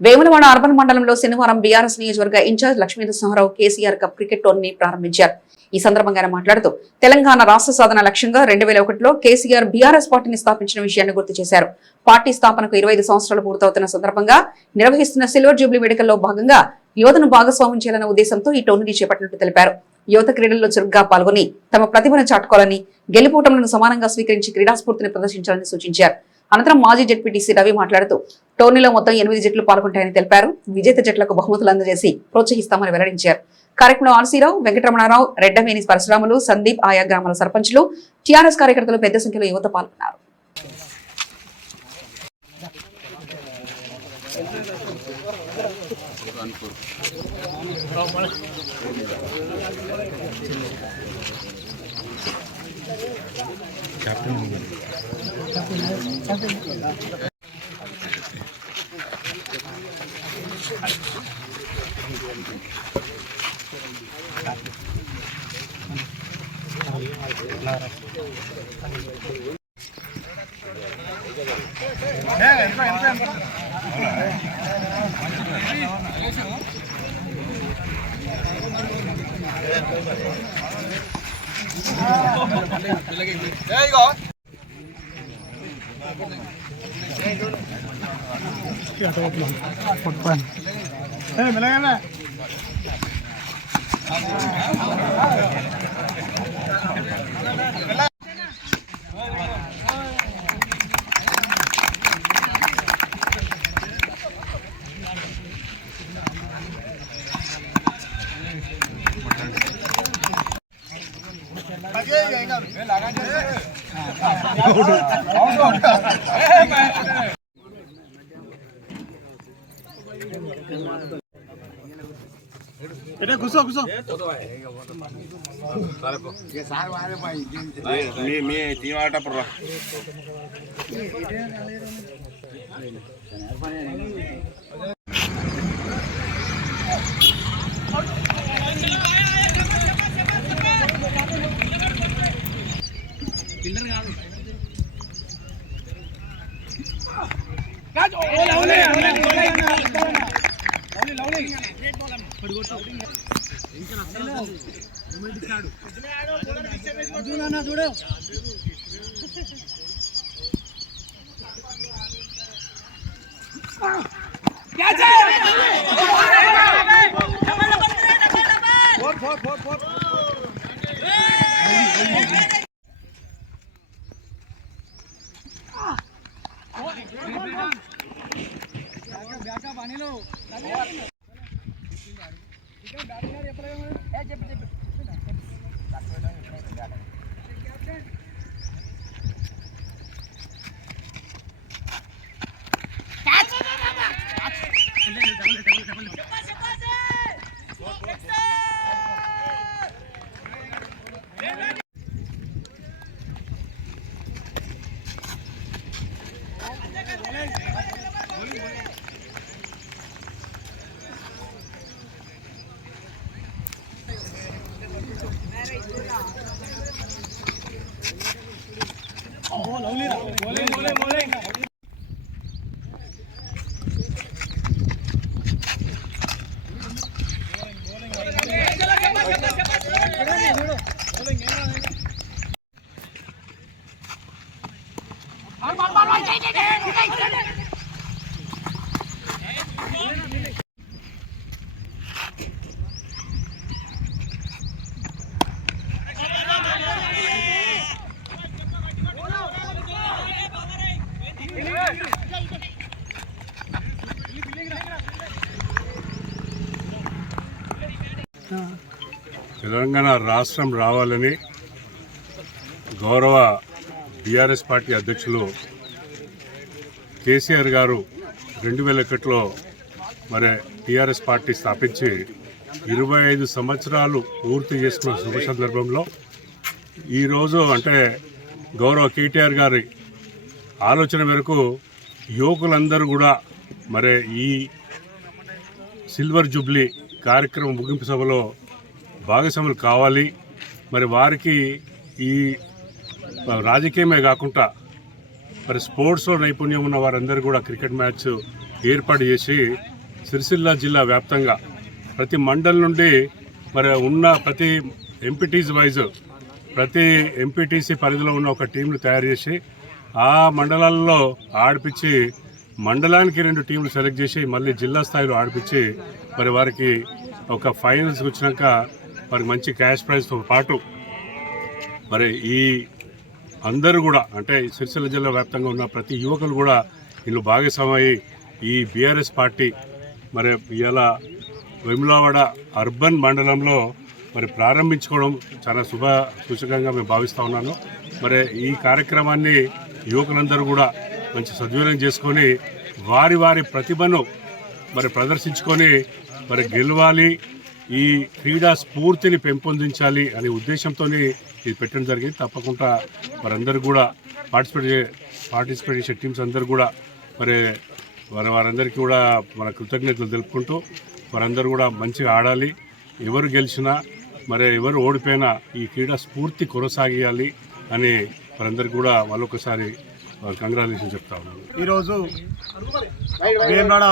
Vemulawada urban మండలంలో శనివారం BRS నియోజకవర్గ incharge Lakshminarasimha Rao KCR cup cricket టోర్నీని ప్రారంభించారు. ఈ సందర్భంగా ఆయన మాట్లాడుతూ తెలంగాణ రాష్ట్ర సాధన లక్ష్యంగా 2001లో కేసీఆర్ బీఆర్ఎస్ పార్టీని స్థాపించిన విషయాన్ని గుర్తు చేశారు. పార్టీ స్థాపనకు 25 సంవత్సరాలు పూర్తవుతున్న సందర్భంగా నిర్వహిస్తున్న సిల్వర్ జూబ్లీ వేడుకల్లో భాగంగా యువతను భాగస్వామ్యం చేయాలన్న ఉద్దేశంతో ఈ టోర్నీని చేపట్టినట్టు తెలిపారు. యువత క్రీడల్లో చురుగ్గా పాల్గొని తమ ప్రతిభను చాటుకోవాలని, గెలుపోటములను సమానంగా స్వీకరించి క్రీడా స్ఫూర్తిని ప్రదర్శించాలని సూచించారు. అనంతరం మాజీ జెడ్పీటీసీ రవి మాట్లాడుతూ టోర్నీలో మొత్తం 8 జట్లు పాల్గొంటాయని తెలిపారు. విజేత జట్లకు బహుమతులు అందజేసి ప్రోత్సహిస్తామని వెల్లడించారు. కార్యక్రమంలో ఆర్సీరావు, వెంకటరమణారావు, రెడ్డమేని పరశురాములు, సందీప్, ఆయా గ్రామాల సర్పంచులు, టీఆర్ఎస్ కార్యకర్తలు పెద్ద సంఖ్యలో యువత పాల్గొన్నారు. తెలంగాణ రాష్ట్రం రావాలని గౌరవ బీఆర్ఎస్ పార్టీ అధ్యక్షులు కేసీఆర్ గారు 2001లో మరి టీఆర్ఎస్ పార్టీ స్థాపించి 25 సంవత్సరాలు పూర్తి చేసుకున్న శుభ సందర్భంలో ఈరోజు అంటే గౌరవ కేటీఆర్ గారి ఆలోచన మేరకు యువకులందరూ కూడా మరి ఈ సిల్వర్ జూబ్లీ కార్యక్రమం ముగింపు సభలో భాగస్వాములు కావాలి. మరి వారికి ఈ రాజకీయమే కాకుండా మరి స్పోర్ట్స్లో నైపుణ్యం ఉన్న వారందరూ కూడా క్రికెట్ మ్యాచ్ ఏర్పాటు చేసి సిరిసిల్ల జిల్లా వ్యాప్తంగా ప్రతి మండలం నుండి మరి ఉన్న ప్రతి ఎంపీటీస్ వైజ్ ప్రతి ఎంపీటీసీ పరిధిలో ఉన్న ఒక టీంను తయారు చేసి ఆ మండలాల్లో ఆడిపించి మండలానికి 2 టీంలు సెలెక్ట్ చేసి మళ్ళీ జిల్లా స్థాయిలో ఆడిపించి మరి వారికి ఒక ఫైనల్స్కి వచ్చినాక వారికి మంచి క్యాష్ ప్రైజ్తో పాటు మరి ఈ అందరూ కూడా అంటే సిరిసిల్ల జిల్లా వ్యాప్తంగా ఉన్న ప్రతి యువకులు కూడా వీళ్ళు భాగస్వామయ్యి ఈ బీఆర్ఎస్ పార్టీ మరి ఇలా వేములవాడ అర్బన్ మండలంలో మరి ప్రారంభించుకోవడం చాలా శుభ సూచకంగా మేము భావిస్తూ ఉన్నాను. మరి ఈ కార్యక్రమాన్ని యువకులందరూ కూడా మంచి సద్వినియోగం చేసుకొని వారి వారి ప్రతిభను మరి ప్రదర్శించుకొని మరి గెలవాలి, ఈ క్రీడా స్ఫూర్తిని పెంపొందించాలి అనే ఉద్దేశంతో ఇది పెట్టడం జరిగింది. తప్పకుండా వారందరూ కూడా పార్టిసిపేట్ చేసే టీమ్స్ అందరూ కూడా మరి వారందరికీ కూడా మన కృతజ్ఞతలు తెలుపుకుంటూ వారందరూ కూడా మంచిగా ఆడాలి. ఎవరు గెలిచినా మరి ఎవరు ఓడిపోయినా ఈ క్రీడా స్ఫూర్తి కొనసాగియాలి అని వారందరికీ కూడా మరొకసారి కంగ్రాచులేషన్ చెప్తా ఉన్నాను. ఈరోజు వేములవాడ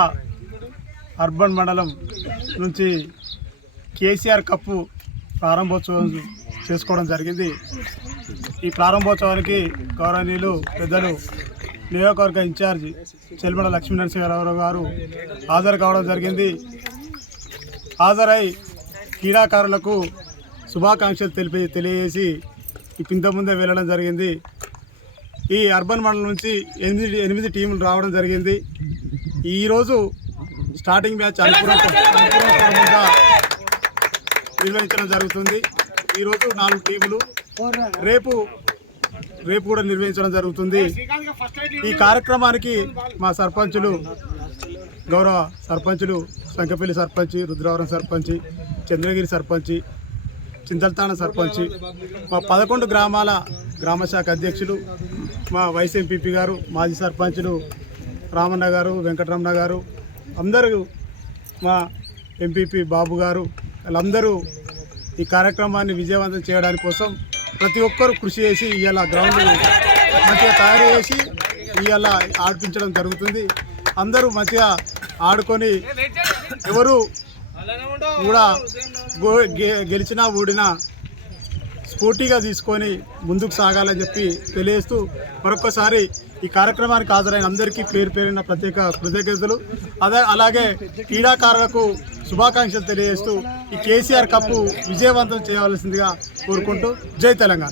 అర్బన్ మండలం నుంచి కేసీఆర్ కప్పు ప్రారంభోత్సవం చేసుకోవడం జరిగింది. ఈ ప్రారంభోత్సవానికి గౌరవనీయులు పెద్దలు నియోజకవర్గ ఇన్ఛార్జి చెల్మడ లక్ష్మీనరసింహారావు గారు హాజరు కావడం జరిగింది. హాజరై క్రీడాకారులకు శుభాకాంక్షలు తెలియజేసి ఇంత ముందే వెళ్ళడం జరిగింది. ఈ అర్బన్ మండలం నుంచి 8 టీములు రావడం జరిగింది. ఈరోజు స్టార్టింగ్ మ్యాచ్ అల్పురం నిర్వహించడం జరుగుతుంది. ఈరోజు 4 టీములు, రేపు కూడా నిర్వహించడం జరుగుతుంది. ఈ కార్యక్రమానికి మా సర్పంచులు, గౌరవ సర్పంచులు సంకపల్లి సర్పంచి, రుద్రవరం సర్పంచి, చంద్రగిరి సర్పంచి, చింతల్తాన సర్పంచి, మా 11 గ్రామాల గ్రామశాఖ అధ్యక్షులు, మా వైస్ ఎంపీపీ గారు, మాజీ సర్పంచులు రామన్న గారు, వెంకటరమణ గారు, అందరూ మా ఎంపీపీ బాబు గారు, వాళ్ళందరూ ఈ కార్యక్రమాన్ని విజయవంతం చేయడానికి కోసం ప్రతి ఒక్కరూ కృషి చేసి ఇవాళ గ్రౌండ్ మంచిగా తయారు చేసి ఇవాళ ఆడిపించడం జరుగుతుంది. అందరూ మంచిగా ఆడుకొని ఎవరు కూడా గెలిచినా ఓడినా స్ఫూర్తిగా తీసుకొని ముందుకు సాగాలని చెప్పి తెలియజేస్తూ మరొకసారి ఈ కార్యక్రమానికి హాజరైన అందరికీ పేరున ప్రత్యేక కృతజ్ఞతలు. అలాగే క్రీడాకారులకు శుభాకాంక్షలు తెలియజేస్తూ ఈ కేసీఆర్ కప్పు విజయవంతం చేయవలసిందిగా కోరుకుంటూ జై తెలంగాణ.